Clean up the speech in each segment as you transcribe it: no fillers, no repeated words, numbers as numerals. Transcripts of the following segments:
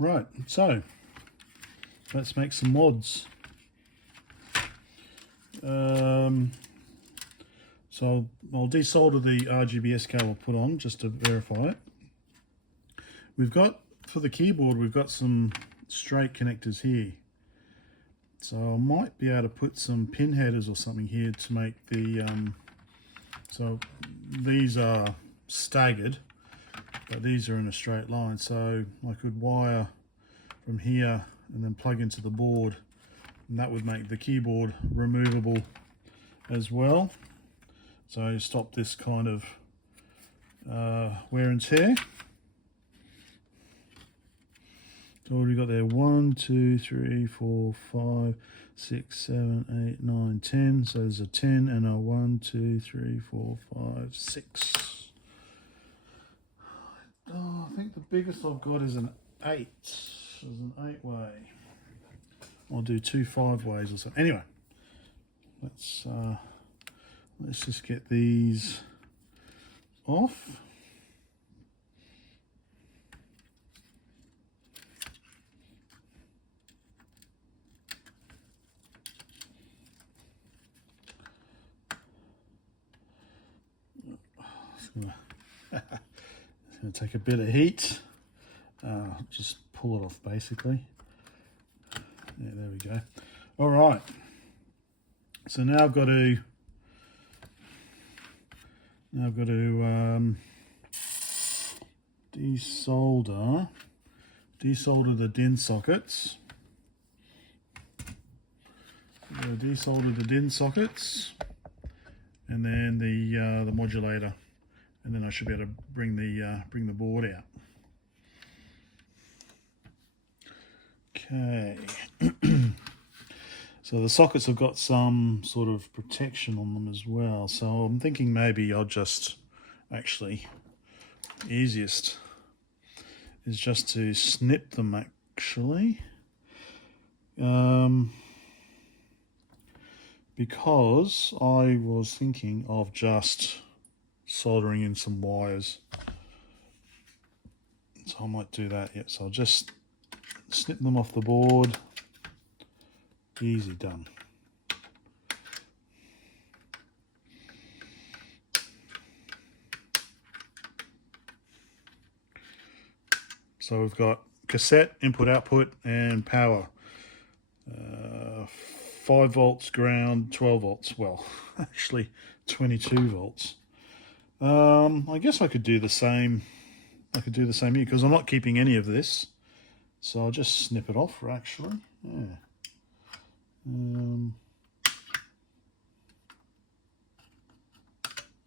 Right, so let's make some mods. So I'll desolder the RGBS cable put on just to verify it. We've got, for the keyboard, we've got some straight connectors here. So I might be able to put some pin headers or something here to make the, so these are staggered, but these are in a straight line. So I could wire from here and then plug into the board, and that would make the keyboard removable as well. So stop this kind of wear and tear. So what have we got there? 1, 2, 3, 4, 5, 6, 7, 8, 9, 10. So there's a 10 and a 1, 2, 3, 4, 5, 6. Oh, I think the biggest I've got is an 8. There's an 8-way. I'll do 2 5-ways or something. Anyway, let's just get these off. It's going to take a bit of heat. Just pull it off basically. Yeah, there we go. All right. So now I've got to desolder the DIN sockets. Desolder the DIN sockets, and then the modulator, and then I should be able to bring the board out. Okay. So the sockets have got some sort of protection on them as well. So I'm thinking maybe I'll just easiest is just to snip them actually. Because I was thinking of just soldering in some wires. So I might do that, yep. So I'll just snip them off the board. Easy done. So we've got cassette, input, output, and power. 5 volts, ground, 12 volts. Well, actually 22 volts. I guess I could do the same. I could do the same here because I'm not keeping any of this. So I'll just snip it off actually. Yeah.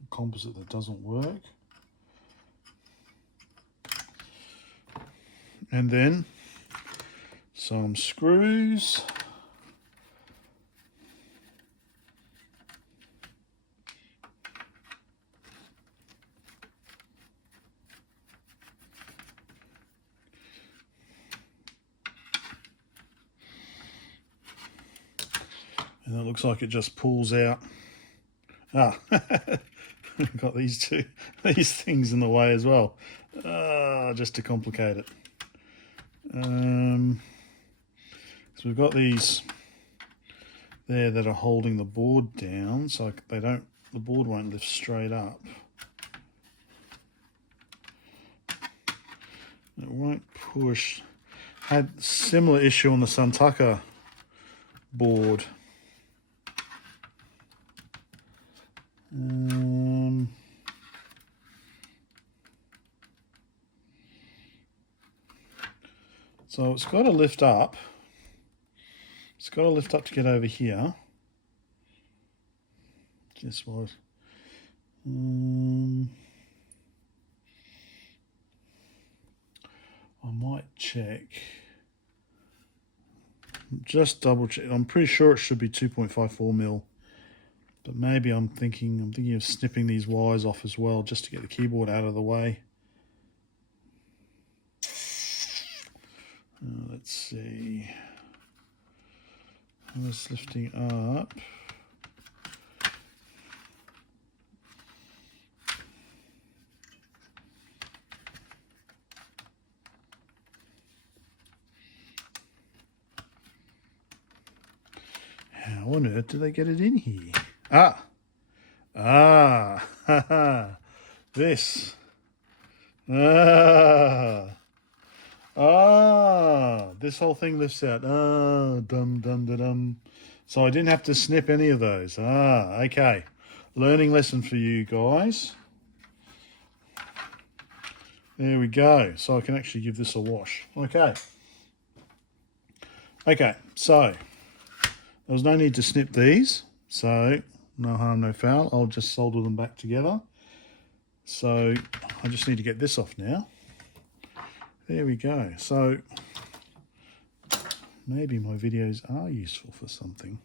Composite that doesn't work. And then some screws. And it looks like it just pulls out. Got these things in the way as well, just to complicate it. So we've got these there that are holding the board down, so the board won't lift straight up. It won't push. Had similar issue on the Suntaka board. So it's got to lift up. It's got to lift up to get over here. Guess what? I might check. Just double check. I'm pretty sure it should be 2.54 mil. But maybe I'm thinking of snipping these wires off as well, just to get the keyboard out of the way. Let's see. I was lifting up. How on earth do they get it in here? Ah, this. This whole thing lifts out. Dum. So I didn't have to snip any of those. Okay. Learning lesson for you guys. There we go. So I can actually give this a wash. Okay. Okay, so there was no need to snip these. So no harm, no foul. I'll just solder them back together. So I just need to get this off now. There we go. So maybe my videos are useful for something.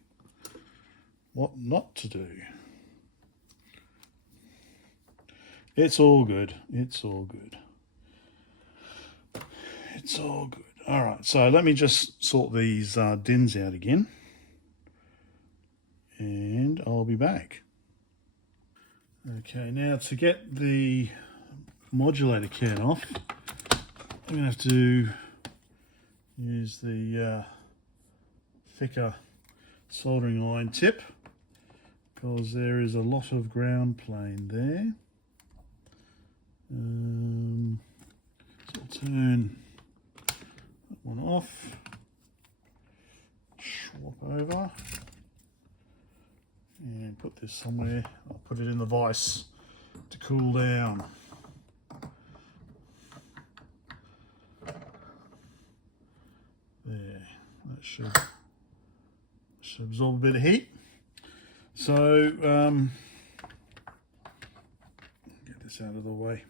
What not to do? It's all good. It's all good. It's all good. All right, so let me just sort these DINs out again. And I'll be back. Okay, now to get the modulator can off, I'm going to have to use the thicker soldering iron tip because there is a lot of ground plane there. So I'll turn that one off, swap over, and put this somewhere. I'll put it in the vise to cool down. There, that should absorb a bit of heat. So get this out of the way.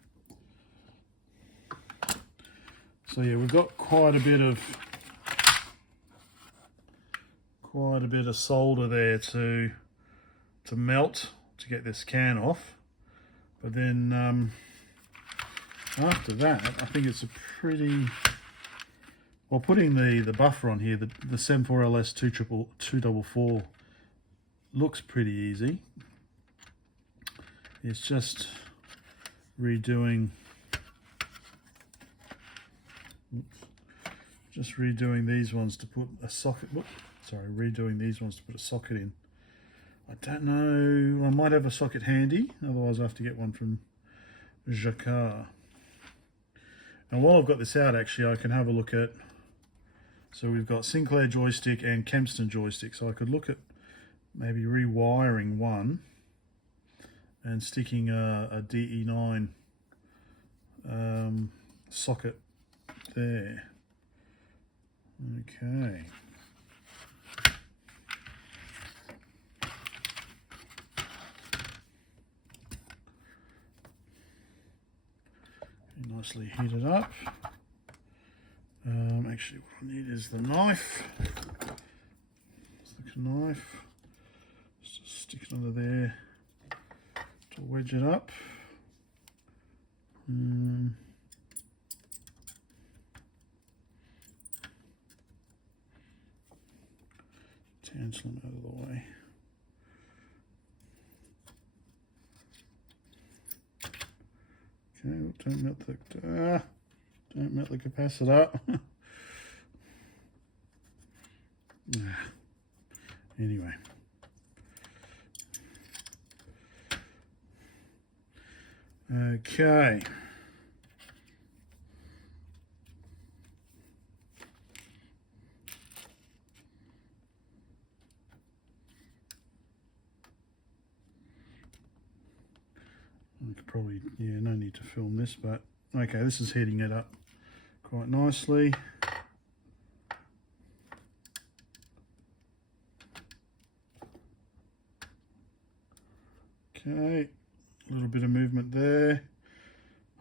So yeah, we've got quite a bit of solder there to melt to get this can off. But then after that, I think it's a pretty, well, putting the buffer on here, the SEM4LS 244 looks pretty easy. It's just redoing these ones to put a socket. Redoing these ones to put a socket in. I don't know. I might have a socket handy. Otherwise, I have to get one from Jacquard. And while I've got this out, actually, I can have a look at. So we've got Sinclair joystick and Kempston joystick. So I could look at maybe rewiring one and sticking a DE9 socket there. Okay. Nicely heated up. Actually, what I need is the knife. Stick a knife. Just stick it under there to wedge it up. Tantalum out of the way. Okay, don't melt the capacitor. Anyway. Okay. I could probably, yeah, no need to film this, but okay, this is heating it up quite nicely. Okay, a little bit of movement there.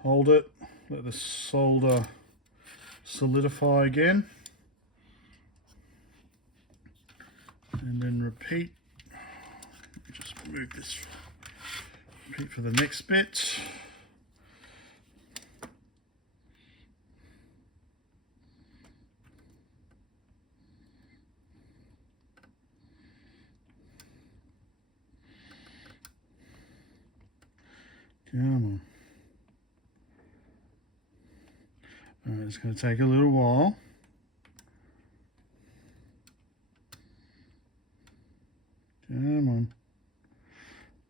Hold it, let the solder solidify again. And then repeat. Let me just move this. Repeat for the next bit. Come on. All right, it's going to take a little while. Come on.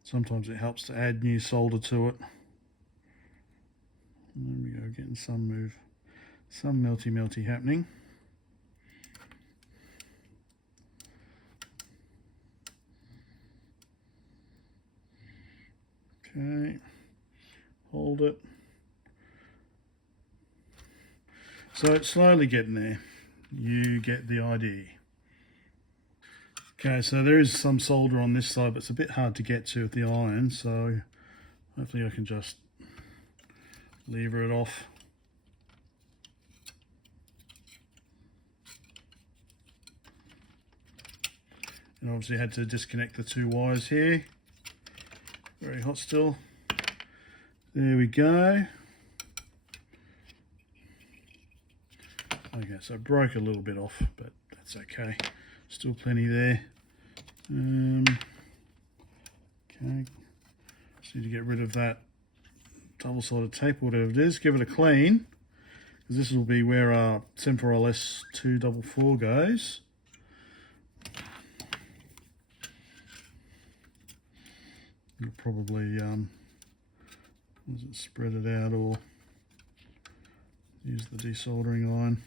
Sometimes it helps to add new solder to it. There we go, getting some move, some melty happening. Okay, hold it. So it's slowly getting there. You get the idea. Okay, so there is some solder on this side, but it's a bit hard to get to with the iron, so hopefully I can just lever it off. And obviously had to disconnect the two wires here. Very hot still. There we go. Okay, so it broke a little bit off, but that's okay. Still plenty there. Okay, just need to get rid of that double-sided tape, whatever it is. Give it a clean, because this will be where our 74LS 244 goes. You'll probably spread it out or use the desoldering iron.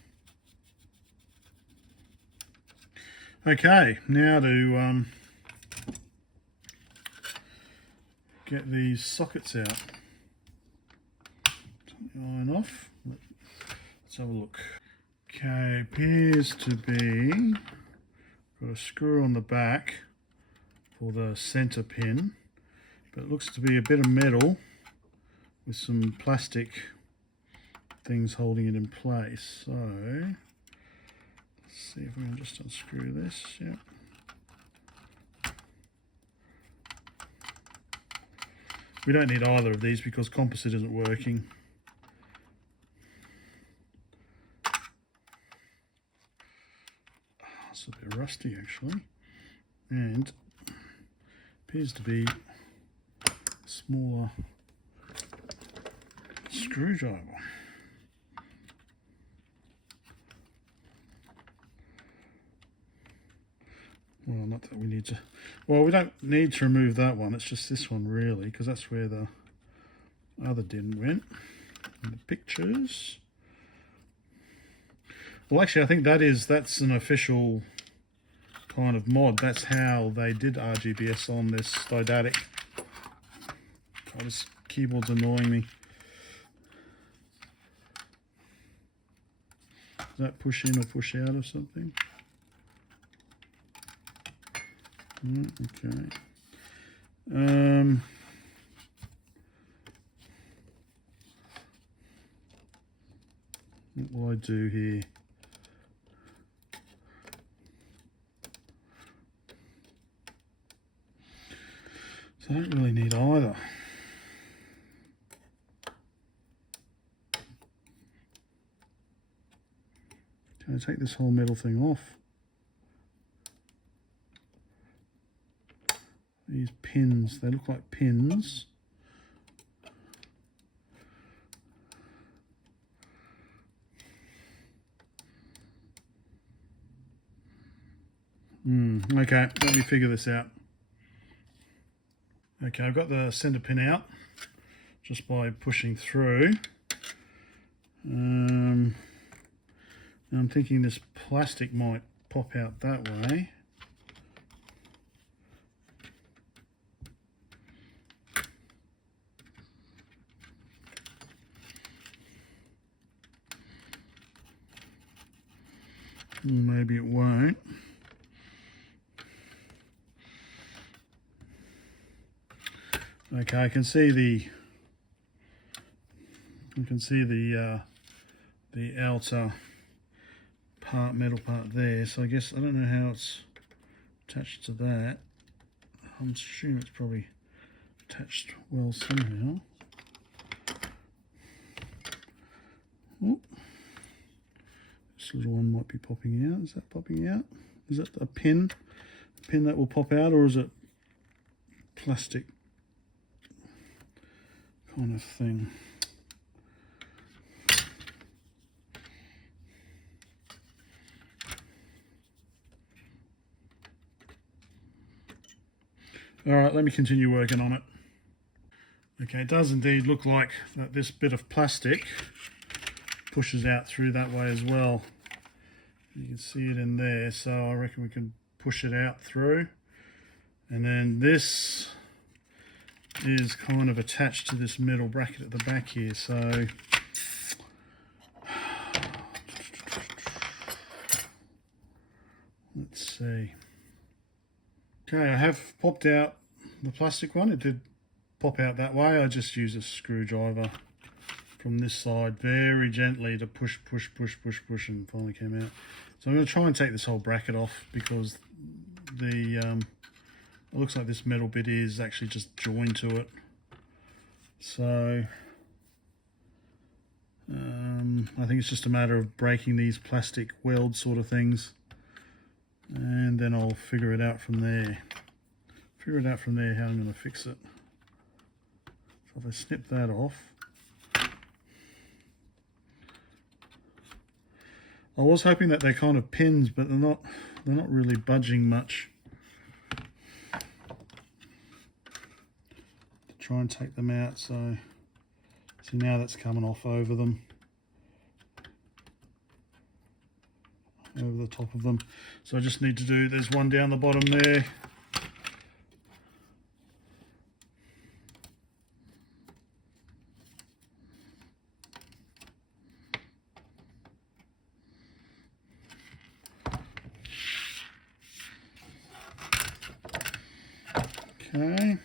Okay, now to get these sockets out. Turn the iron off. Let's have a look. Okay, appears to be got a screw on the back for the center pin, but it looks to be a bit of metal with some plastic things holding it in place. So let's see if we can just unscrew this. Yep. We don't need either of these because composite isn't working. It's a bit rusty actually, and appears to be a smaller screwdriver. Well, not that we need to. Well, we don't need to remove that one. It's just this one really, because that's where the other din went. And the pictures. Well, actually, I think that's an official kind of mod. That's how they did RGBS on this Didaktik. Oh, this keyboard's annoying me. Does that push in or push out of something? Okay. What will I do here? So I don't really need either. Can I take this whole metal thing off? These pins, they look like pins. Okay, let me figure this out. Okay, I've got the center pin out just by pushing through. I'm thinking this plastic might pop out that way. Maybe it won't. Okay, I can see the outer part, metal part there. So I guess I don't know how it's attached to that. I'm assuming it's probably attached well somehow. Oh, this little one might be popping out. Is that popping out? Is that a pin? A pin that will pop out, or is it plastic kind of thing? All right, let me continue working on it. Okay, it does indeed look like that this bit of plastic pushes out through that way as well. You can see it in there, so I reckon we can push it out through. And then this is kind of attached to this metal bracket at the back here, so let's see. Okay, I have popped out the plastic one. It did pop out that way. I just use a screwdriver from this side very gently to push, and finally came out. So I'm going to try and take this whole bracket off because the it looks like this metal bit is actually just joined to it. So I think it's just a matter of breaking these plastic weld sort of things, and then I'll figure it out from there. How I'm going to fix it. So if I snip that off, I was hoping that they're kind of pins, but they're not really budging much. To try and take them out, so see now that's coming off over them, over the top of them. So I just need to do, there's one down the bottom there. Okay.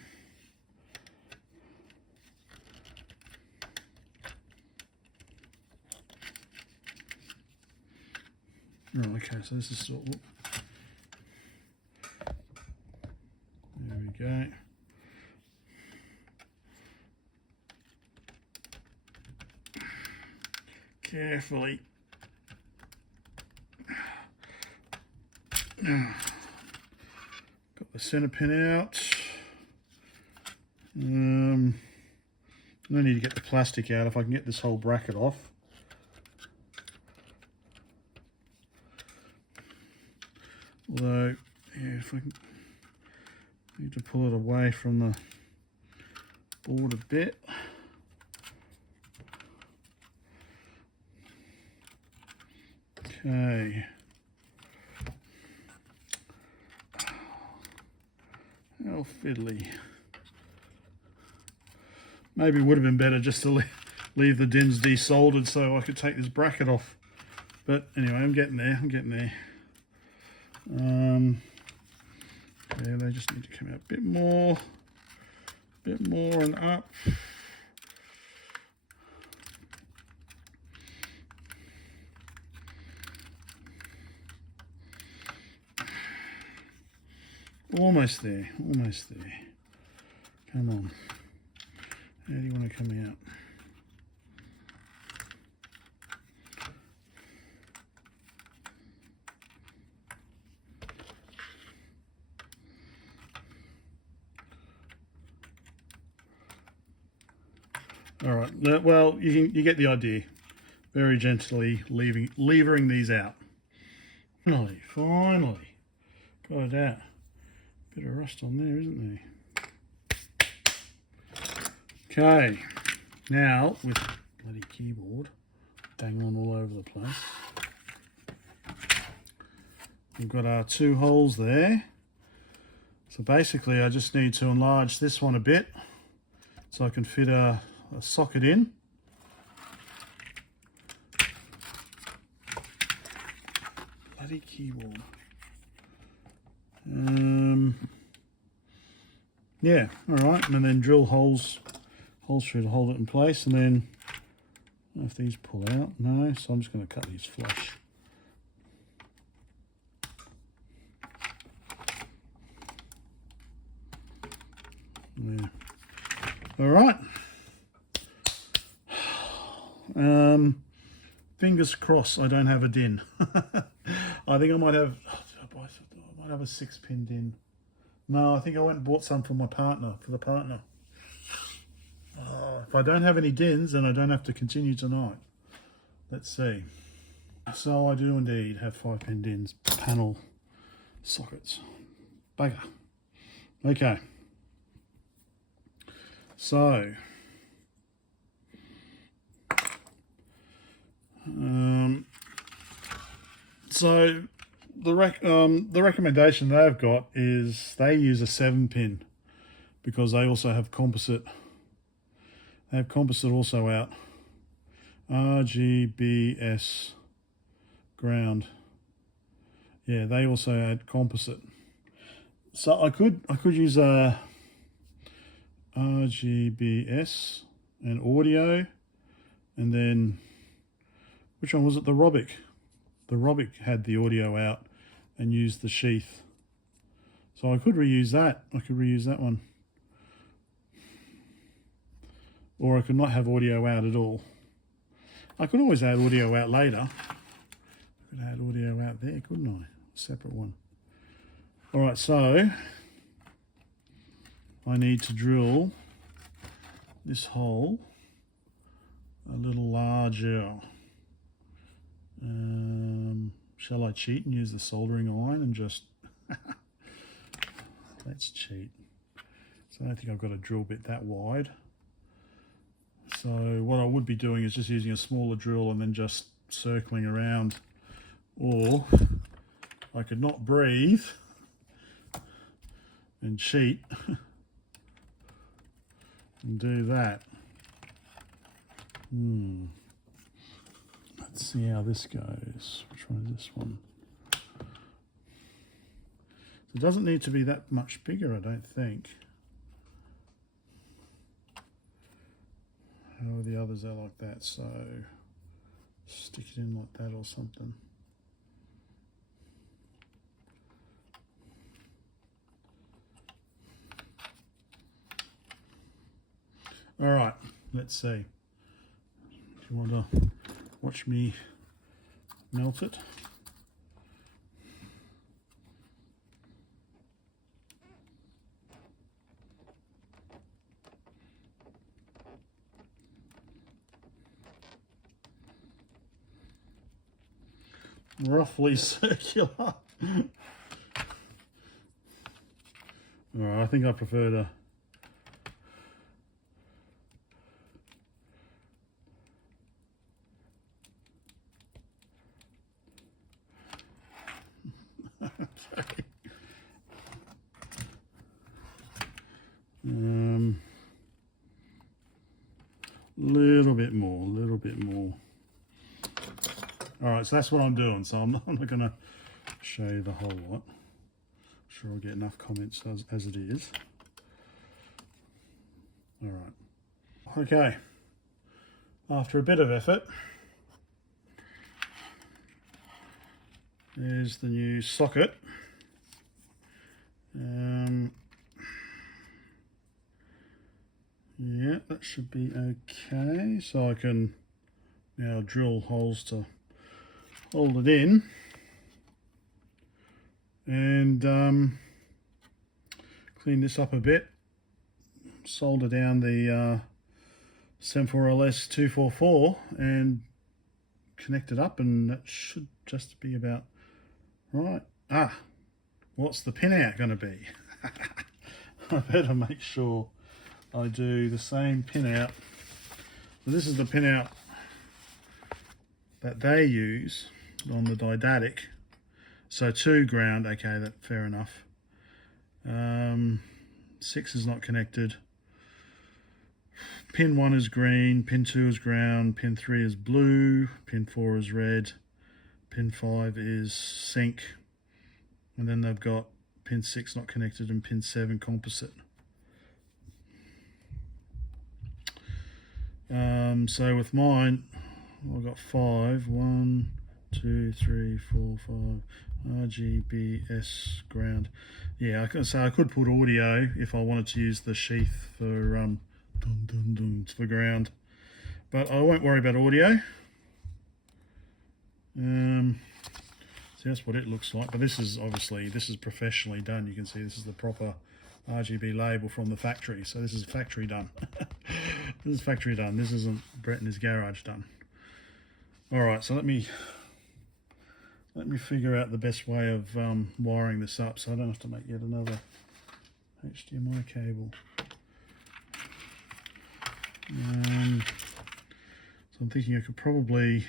Oh, okay, so this is sort of, there we go. Carefully. Got the center pin out. I need to get the plastic out if I can get this whole bracket off. Although, yeah, if I can, need to pull it away from the board a bit. Okay. How fiddly. Maybe it would have been better just to leave the DIMMs desoldered so I could take this bracket off. But anyway, I'm getting there. Yeah, they just need to come out a bit more and up. Almost there. Come on. How do you want to come out? All right. Well, you get the idea. Very gently levering these out. Finally, got it out. Bit of rust on there, isn't there? Okay. Now with bloody keyboard dangling all over the place, we've got our two holes there. So basically, I just need to enlarge this one a bit so I can fit a socket in. Bloody keyboard. Yeah, all right, and then drill holes through to hold it in place, and then I don't know if these pull out. No, so I'm just going to cut these flush. Yeah. All right. Fingers crossed I don't have a DIN. I think I might have a 6-pin DIN. No, I think I went and bought some for the partner. If I don't have any DINs, then I don't have to continue tonight. Let's see. So I do indeed have 5-pin DINs, panel sockets. Bugger. Okay, So, the recommendation they've got is they use a 7-pin because they also have composite. They have composite also out. RGBS ground. Yeah, they also add composite. So I could use a RGBS and audio, and then which one was it? The Robic. The Robic had the audio out and used the sheath. So I could reuse that. I could reuse that one. Or I could not have audio out at all. I could always add audio out later. I could add audio out there, couldn't I? A separate one. All right, so I need to drill this hole a little larger. Shall I cheat and use the soldering iron and just... Let's cheat. So I don't think I've got a drill bit that wide. So what I would be doing is just using a smaller drill and then just circling around. Or I could not breathe and cheat and do that. Let's see how this goes. Which one is this one? It doesn't need to be that much bigger, I don't think. How are the others are like that? So stick it in like that or something. All right, let's see. If you want to watch me melt it. Roughly circular. All right, I think I prefer to little bit more. All right, so that's what I'm doing. So I'm not going to show you the whole lot. I'm sure I'll get enough comments as it is. All right. Okay. After a bit of effort, there's the new socket. Yeah, that should be okay. So I can now drill holes to hold it in, and clean this up a bit, solder down the 74LS 244 and connect it up, and that should just be about right. What's the pinout going to be? I better make sure I do the same pinout. So this is the pinout that they use on the Didaktik. So 2 ground, okay, that fair enough. 6 is not connected. Pin 1 is green, pin 2 is ground, pin 3 is blue, pin 4 is red, pin 5 is sync, and then they've got pin 6 not connected and pin 7 composite. So with mine, I've got 5, 1, 2, 3, 4, 5, RGBS ground. Yeah, I could put audio if I wanted to use the sheath for for ground, but I won't worry about audio. So that's what it looks like, but this is professionally done. You can see this is the proper RGB label from the factory, so this is factory done. This is factory done. This isn't Brett in his garage done. All right, so let me figure out the best way of wiring this up so I don't have to make yet another HDMI cable. So I'm thinking I could probably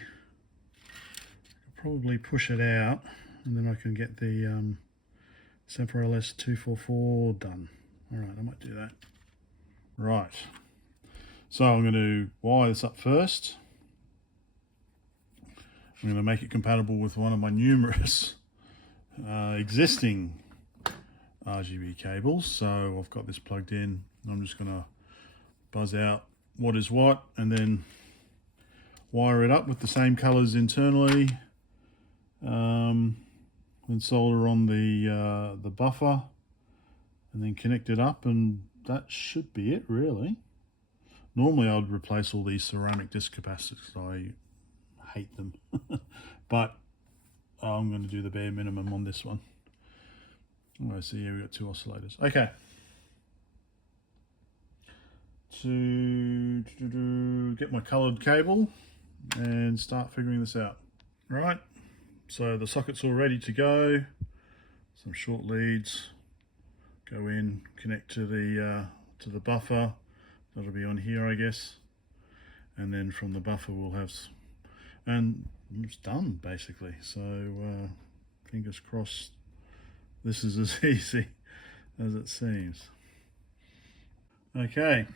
push it out, and then I can get the Semper LS 244 done. All right, I might do that. Right. So I'm going to wire this up first. I'm going to make it compatible with one of my numerous existing RGB cables. So I've got this plugged in. I'm just going to buzz out what is what and then wire it up with the same colors internally, and solder on the buffer, and then connect it up, and that should be it really. Normally I would replace all these ceramic disc capacitors. I hate them. But I'm going to do the bare minimum on this one. Alright, so here we've got 2 oscillators. Okay. To get my coloured cable and start figuring this out. Right, so the socket's all ready to go. Some short leads go in, connect to the buffer. That'll be on here, I guess. And then from the buffer we'll have, and it's done basically. So fingers crossed this is as easy as it seems. Okay,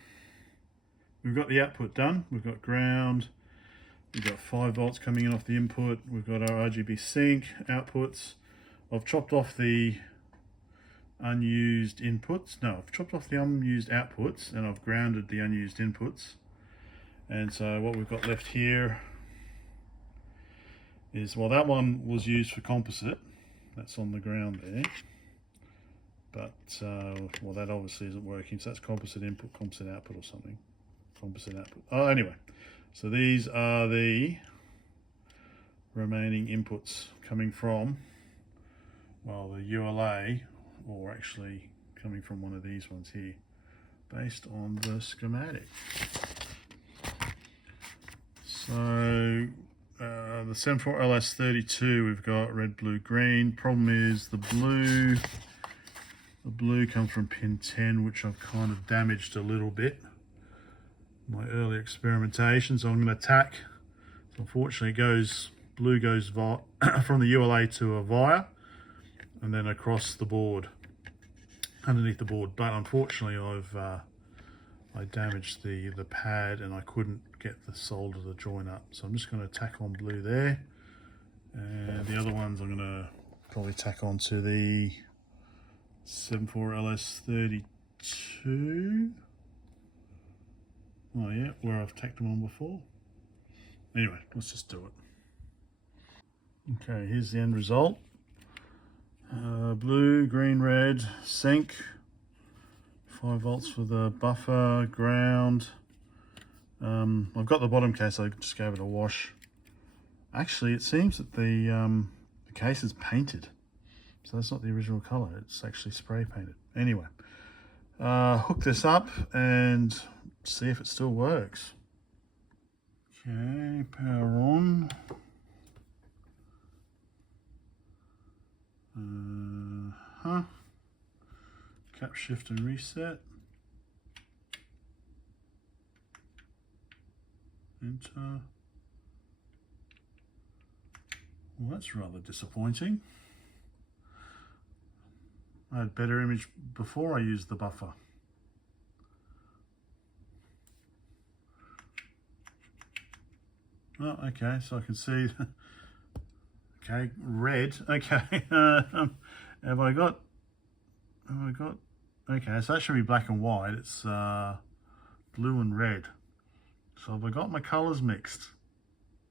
we've got the output done. We've got ground, we've got 5 volts coming in off the input, we've got our RGB sync outputs. I've chopped off the unused inputs. No, I've chopped off the unused outputs and I've grounded the unused inputs. And so what we've got left here is, well, that one was used for composite. That's on the ground there. But, well, that obviously isn't working. So that's composite input, composite output or something. Composite output. Oh, anyway. So these are the remaining inputs coming from, well, the ULA, or actually coming from one of these ones here, based on the schematic. So the Semper LS 32, we've got red, blue, green. Problem is the blue comes from pin 10, which I've kind of damaged a little bit. My early experimentation, so I'm going to tack. So unfortunately, blue goes from the ULA to a via, and then across the board, underneath the board. But unfortunately, I damaged the pad, and I couldn't get the solder to join up. So I'm just going to tack on blue there, and the other ones I'm going to probably tack onto the 74 LS 32. Oh yeah, where I've tacked them on before. Anyway, let's just do it. Okay, here's the end result. Blue, green, red, sync. 5 volts for the buffer, ground. I've got the bottom case, I just gave it a wash. Actually, it seems that the case is painted. So that's not the original color, it's actually spray painted. Anyway, hook this up and see if it still works. Okay, power on. Cap shift and reset. Enter. Well, that's rather disappointing. I had better image before I used the buffer. Oh, okay, so I can see, okay, red, okay, have I got, okay, so that should be black and white, it's blue and red. So have I got my colours mixed?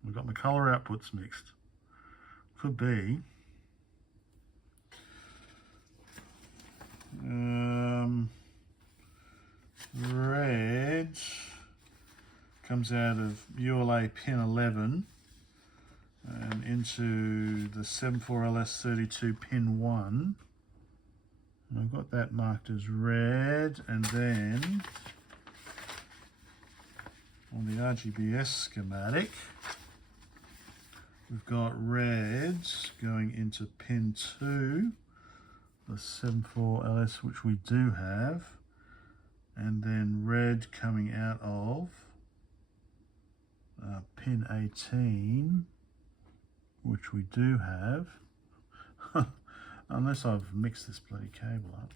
I've got my colour outputs mixed. Could be. Red comes out of ULA pin 11 and into the 74LS32 pin 1. And I've got that marked as red, and then on the RGBS schematic we've got reds going into pin 2, the 74LS, which we do have, and then red coming out of pin 18, which we do have. Unless I've mixed this bloody cable up.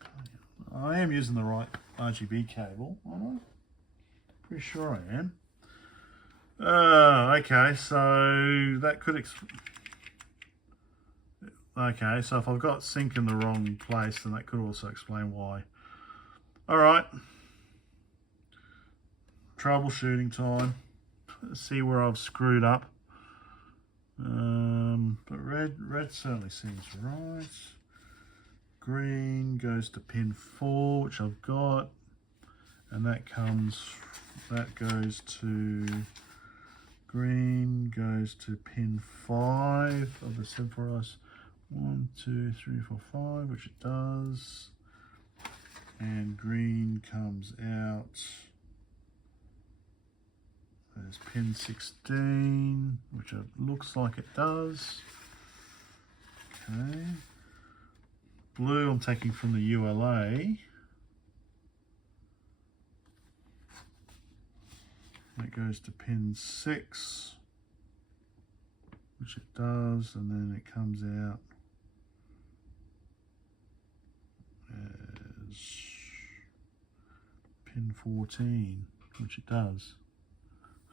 I am using the right RGB cable, aren't I? Pretty sure I am. Okay, so that could okay, so if I've got sync in the wrong place, then that could also explain why. Alright. Troubleshooting time. Let's see where I've screwed up. But red certainly seems right. Green goes to pin 4, which I've got, and that goes to green goes to pin 5 of the 7 for us. 1, 2, 3, 4, 5, which it does, and green comes out. There's pin 16, which it looks like it does. Okay. Blue I'm taking from the ULA. That goes to pin 6, which it does, and then it comes out as pin 14, which it does.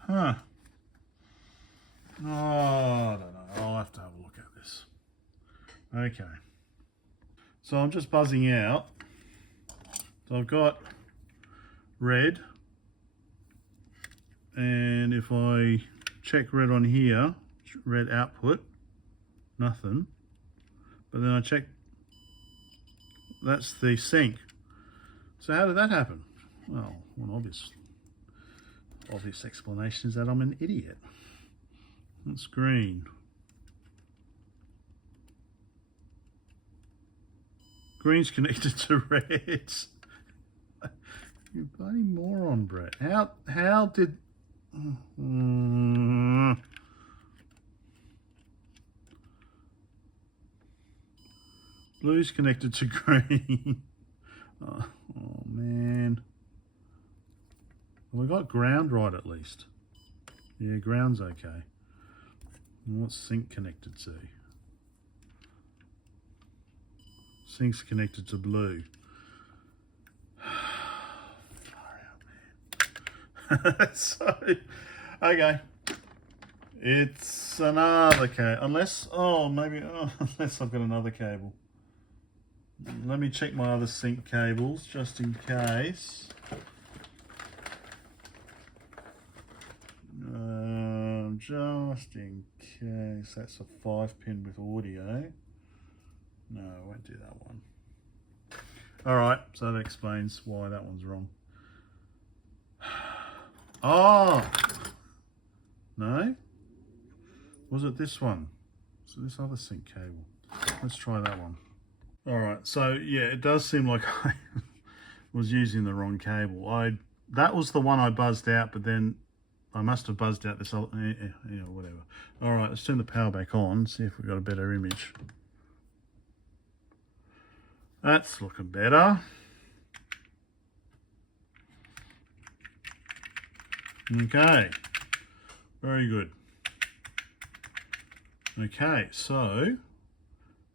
Huh. Oh, I don't know. I'll have to have a look at this. Okay. So I'm just buzzing out. So I've got red. And if I check red on here, red output, nothing. But then I check, that's the sync. So how did that happen? Well, one obvious explanation is that I'm an idiot. It's green. Green's connected to red. You bloody moron, Brett. How did... Blue's connected to green. Oh man. Well, we got ground right at least. Yeah, ground's okay. And what's sync connected to? Sync's connected to blue. Far out, man. So, okay. It's another cable. Unless, unless I've got another cable. Let me check my other sync cables just in case. Just in case. That's a 5-pin with audio. No, I won't do that one. Alright, so that explains why that one's wrong. Oh! No? Was it this one? So this other sync cable. Let's try that one. Alright, so yeah, it does seem like I was using the wrong cable. That was the one I buzzed out, but then I must have buzzed out this other, whatever. Alright, let's turn the power back on, see if we've got a better image. That's looking better. Okay, very good. Okay, so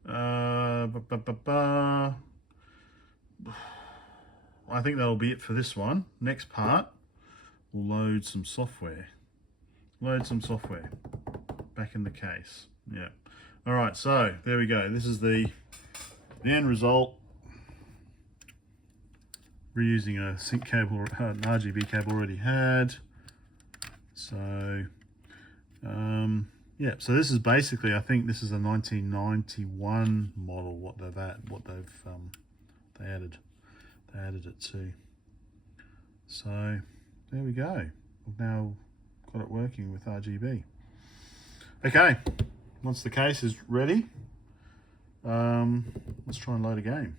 I think that'll be it for this one. Next part, we'll load some software. Load some software back in the case. Yeah. All right, so there we go. This is the end result. Reusing a sync cable, an RGB cable already had. So, yeah. So this is basically, I think this is a 1991 model. They added it to. So there we go. We've now got it working with RGB. Okay. Once the case is ready, let's try and load a game.